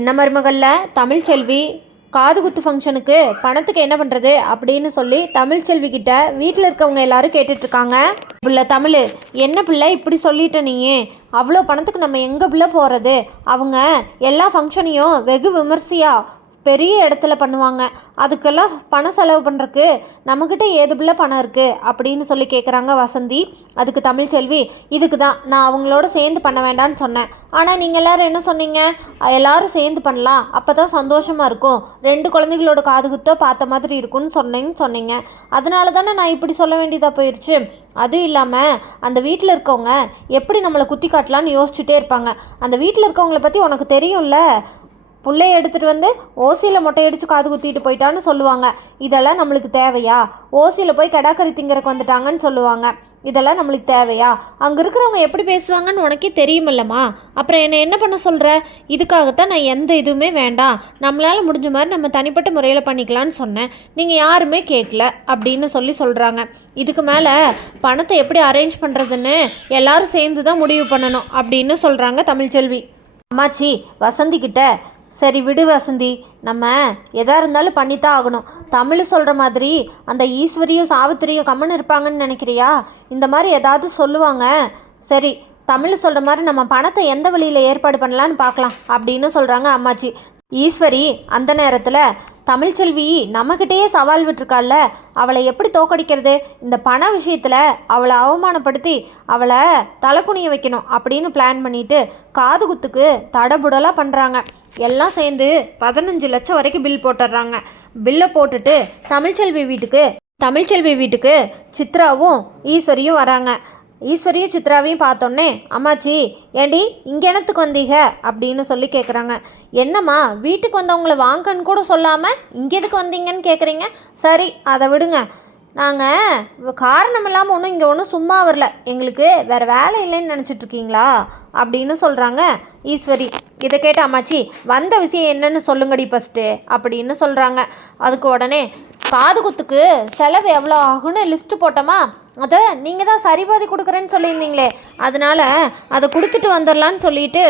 என்ன மருமகளில் தமிழ்ச்செல்வி காது குத்து ஃபங்க்ஷனுக்கு பணத்துக்கு என்ன பண்ணுறது அப்படின்னு சொல்லி தமிழ்ச்செல்வி கிட்ட வீட்டில் இருக்கவங்க எல்லாரும் கேட்டுட்ருக்காங்க. பிள்ளை தமிழ், என்ன பிள்ளை இப்படி சொல்லிட்ட நீயே, அவ்வளோ பணத்துக்கு நம்ம எங்கே பிள்ளை போகிறது? அவங்க எல்லா ஃபங்க்ஷனையும் வெகு விமர்சையாக பெரிய இடத்துல பண்ணுவாங்க, அதுக்கெல்லாம் பணம் செலவு பண்ணுறக்கு நம்மக்கிட்ட ஏது பிள்ளை பணம் இருக்குது அப்படின்னு சொல்லி கேட்குறாங்க வசந்தி. அதுக்கு தமிழ்ச்செல்வி, இதுக்கு தான் நான் அவங்களோட சேர்ந்து பண்ண வேண்டான்னு சொன்னேன். ஆனால் நீங்கள் எல்லோரும் என்ன சொன்னீங்க? எல்லோரும் சேர்ந்து பண்ணலாம், அப்போ தான் சந்தோஷமாக இருக்கும், 2 குழந்தைகளோட காது குத்தோ பார்த்த மாதிரி இருக்கும்னு சொன்னீங்க. அதனால தானே நான் இப்படி சொல்ல வேண்டியதாக போயிடுச்சு. அதுவும் இல்லாமல் அந்த வீட்டில் இருக்கவங்க எப்படி நம்மளை குத்தி காட்டலான்னு யோசிச்சுட்டே இருப்பாங்க. அந்த வீட்டில் இருக்கவங்கள பற்றி உனக்கு தெரியும்ல, பிள்ளைய எடுத்துகிட்டு வந்து ஓசியில் மொட்டையடிச்சு காது குத்திட்டு போயிட்டான்னு சொல்லுவாங்க. இதெல்லாம் நம்மளுக்கு தேவையா? ஓசியில் போய் கடாக்கறி திங்கிறக்கு வந்துட்டாங்கன்னு சொல்லுவாங்க. இதெல்லாம் நம்மளுக்கு தேவையா? அங்கே இருக்கிறவங்க எப்படி பேசுவாங்கன்னு உனக்கே தெரியுமில்லம்மா, அப்புறம் என்ன பண்ண சொல்கிற? இதுக்காகத்தான் நான் எந்த இதுவுமே வேண்டாம், நம்மளால் முடிஞ்ச மாதிரி நம்ம தனிப்பட்ட முறையில் பண்ணிக்கலான்னு சொன்னேன், நீங்கள் யாருமே கேட்கல அப்படின்னு சொல்கிறாங்க. இதுக்கு மேலே பணத்தை எப்படி அரேஞ்ச் பண்ணுறதுன்னு எல்லாரும் சேர்ந்து தான் முடிவு பண்ணணும் அப்படின்னு சொல்கிறாங்க தமிழ்ச்செல்வி. அம்மாச்சி வசந்திக்கிட்ட, சரி விடு வசந்தி, நம்ம எதாக இருந்தாலும் பண்ணித்தான் ஆகணும். தமிழ் சொல்கிற மாதிரி அந்த ஈஸ்வரியும் சாவித்திரியும் கம்மன் இருப்பாங்கன்னு நினைக்கிறியா? இந்த மாதிரி ஏதாவது சொல்லுவாங்க. சரி, தமிழ் சொல்கிற மாதிரி நம்ம பணத்தை எந்த வழியில் ஏற்பாடு பண்ணலான்னு பார்க்கலாம் அப்படின்னு சொல்கிறாங்க அம்மாச்சி. ஈஸ்வரி அந்த நேரத்தில், தமிழ்ச்செல்வி நம்மக்கிட்டேயே சவால் விட்டுருக்காள்ல, அவளை எப்படி தோக்கடிக்கிறது? இந்த பண விஷயத்தில் அவளை அவமானப்படுத்தி அவளை தலைக்குனிய வைக்கணும் அப்படின்னு பிளான் பண்ணிவிட்டு காது குத்துக்கு தடபுடலாக பண்ணுறாங்க. எல்லாம் சேர்ந்து 15 லட்சம் வரைக்கும் பில் போட்டுடுறாங்க. பில்லை போட்டுட்டு தமிழ்ச்செல்வி வீட்டுக்கு சித்ராவும் ஈஸ்வரியும் வராங்க. ஈஸ்வரியும் சித்ராவையும் பார்த்தோன்னே, அம்மாச்சி ஏண்டி இங்கே என்னத்துக்கு வந்தீங்க அப்படின்னு சொல்லி கேட்குறாங்க. என்னம்மா, வீட்டுக்கு வந்தவங்கள வாங்கன்னு கூட சொல்லாமல் இங்கே எதுக்கு வந்தீங்கன்னு கேட்குறீங்க? சரி அதை விடுங்க, நாங்கள் காரணம் இல்லாமல் ஒன்றும் சும்மா வரல, எங்களுக்கு வேறு வேலை இல்லைன்னு நினச்சிட்ருக்கீங்களா அப்படின்னு சொல்கிறாங்க ஈஸ்வரி. இதை கேட்ட அம்மாச்சி, வந்த விஷயம் என்னன்னு சொல்லுங்கடி ஃபஸ்ட்டு அப்படின்னு சொல்கிறாங்க. அதுக்கு உடனே, காது குத்துக்கு செலவு எவ்வளோ ஆகுன்னு லிஸ்ட்டு போட்டோமா, அதை நீங்கள் தான் சரிபாதி கொடுக்குறேன்னு சொல்லியிருந்தீங்களே, அதனால் அதை கொடுத்துட்டு வந்துடலான்னு சொல்லிட்டு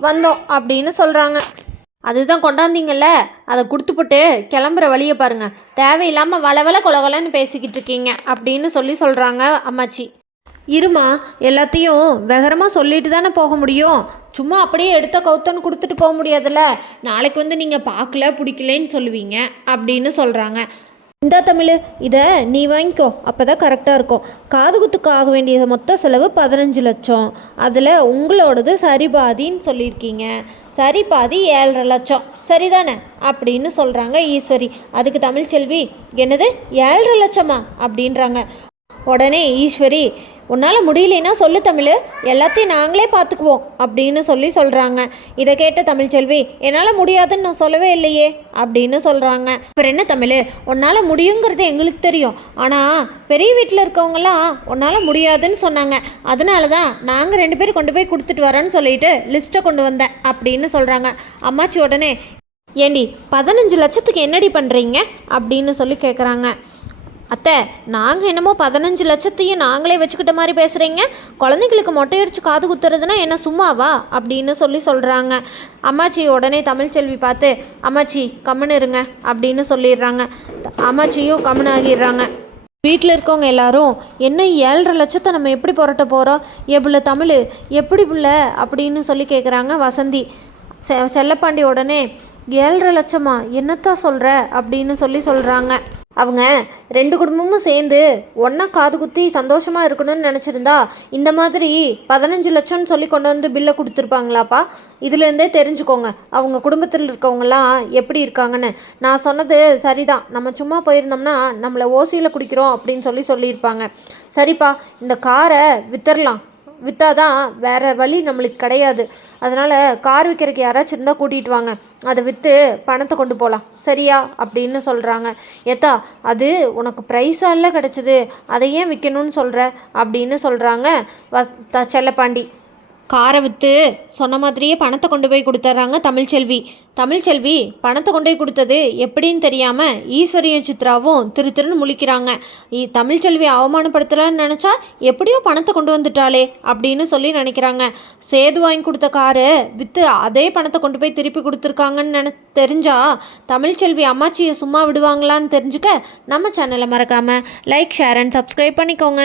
வந்தோம் அப்படின்னு சொல்கிறாங்க. அதுதான் கொண்டாந்தீங்கல்ல, அதை கொடுத்துப்பட்டு கிளம்புற வழியை பாருங்கள், தேவையில்லாமல் வளவள கொலகொலன்னு பேசிக்கிட்டு இருக்கீங்க அப்படின்னு சொல்கிறாங்க அம்மாச்சி. இருமா, எல்லாத்தையும் வெகரமாக சொல்லிட்டு தானே போக முடியும், சும்மா அப்படியே எடுத்த கவுத்தன்னு கொடுத்துட்டு போக முடியாதுல்ல, நாளைக்கு வந்து நீங்கள் பார்க்கல பிடிக்கலன்னு சொல்லுவீங்க அப்படின்னு சொல்கிறாங்க. இந்த தமிழ், இதை நீ வாங்கிக்கோ, அப்போ தான் கரெக்டாக இருக்கும். காது குத்துக்கு ஆக வேண்டிய மொத்த செலவு 15 லட்சம், அதில் உங்களோடது சரி பாதின்னு சொல்லியிருக்கீங்க, சரி பாதி 7.5 லட்சம் சரிதானே அப்படின்னு சொல்கிறாங்க ஈஸ்வரி. அதுக்கு தமிழ்ச்செல்வி, என்னது 7.5 லட்சமா அப்படின்றாங்க. உடனே ஈஸ்வரி, உன்னால் முடியலைன்னா சொல்லு தமிழ், எல்லாத்தையும் நாங்களே பார்த்துக்குவோம் அப்படின்னு சொல்கிறாங்க. இதை கேட்ட தமிழ்ச்செல்வி, என்னால் முடியாதுன்னு நான் சொல்லவே இல்லையே அப்படின்னு சொல்கிறாங்க. அப்புறம் என்ன தமிழ், உன்னால் முடியுங்கிறது எங்களுக்கு தெரியும், ஆனால் பெரிய வீட்டில் இருக்கவங்களாம் உன்னால் முடியாதுன்னு சொன்னாங்க, அதனால தான் நாங்கள் 2 பேரும் கொண்டு போய் கொடுத்துட்டு வரோன்னு சொல்லிட்டு லிஸ்ட்டை கொண்டு வந்தேன் அப்படின்னு சொல்கிறாங்க. அம்மாச்சி உடனே, ஏண்டி 15 லட்சத்துக்கு என்னடி பண்ணுறீங்க அப்படின்னு கேட்குறாங்க. அத்தை, நாங்கள் என்னமோ 15 லட்சத்தையும் நாங்களே வச்சுக்கிட்ட மாதிரி பேசுகிறீங்க, குழந்தைங்களுக்கு மொட்டையடிச்சு காது குத்துறதுனா என்ன சும்மாவா அப்படின்னு சொல்கிறாங்க. அம்மாச்சி உடனே தமிழ்ச்செல்வி பார்த்து, அம்மாச்சி கம்முன்னு இருங்க அப்படின்னு சொல்லிடுறாங்க. அம்மாச்சியும் கம்முன்னு ஆகிடுறாங்க. வீட்டில் இருக்கவங்க எல்லாரும், என்ன 7.5 லட்சத்தை நம்ம எப்படி புரட்ட போகிறோம், எவ்வளோ தமிழ் எப்படி புள்ள அப்படின்னு கேட்குறாங்க வசந்தி. செல்லப்பாண்டி உடனே, 7.5 லட்சமா, என்னத்தான் சொல்கிற அப்படின்னு சொல்கிறாங்க. அவங்க 2 குடும்பமும் சேர்ந்து ஒன்றா காது குத்தி சந்தோஷமாக இருக்கணும்னு நினச்சிருந்தா இந்த மாதிரி 15 லட்சம்னு சொல்லி கொண்டு வந்து பில்லை கொடுத்துருப்பாங்களாப்பா? இதுலேருந்தே தெரிஞ்சுக்கோங்க அவங்க குடும்பத்தில் இருக்கவங்களாம் எப்படி இருக்காங்கன்னு. நான் சொன்னது சரிதான், நம்ம சும்மா போயிருந்தோம்னா நம்மளை ஓசியில் குடிக்கிறோம் அப்படின்னு சொல்லியிருப்பாங்க. சரிப்பா, இந்த காரை விற்றாதான் வேறு வழி நம்மளுக்கு கிடையாது, அதனால் கார் விற்கிறதுக்கு யாராச்சும் இருந்தால் கூட்டிகிட்டு வாங்க, அதை விற்று பணத்தை கொண்டு போகலாம் சரியா அப்படின்னு சொல்கிறாங்க. ஏத்தா, அது உனக்கு ப்ரைஸால கிடச்சிது, அதை ஏன் விற்கணும்னு சொல்கிற அப்படின்னு சொல்கிறாங்க செல்லப்பாண்டி. காரை விற்று சொன்ன மாதிரியே பணத்தை கொண்டு போய் கொடுத்துட்றாங்க தமிழ்ச்செல்வி பணத்தை கொண்டு போய் கொடுத்தது எப்படின்னு தெரியாமல் ஈஸ்வரியும் சித்ராவும் திருன்னு முழிக்கிறாங்க. தமிழ்ச்செல்வி அவமானப்படுத்தலான்னு நினச்சா எப்படியோ பணத்தை கொண்டு வந்துட்டாளே அப்படின்னு சொல்லி நினைக்கிறாங்க. சேது வாங்கி கொடுத்த காரு விற்று அதே பணத்தை கொண்டு போய் திருப்பி கொடுத்துருக்காங்கன்னு தெரிஞ்சா தமிழ்ச்செல்வி அம்மாச்சியை சும்மா விடுவாங்களான்னு தெரிஞ்சுக்க நம்ம சேனலை மறக்காமல் லைக், ஷேர் அண்ட் சப்ஸ்கிரைப் பண்ணிக்கோங்க.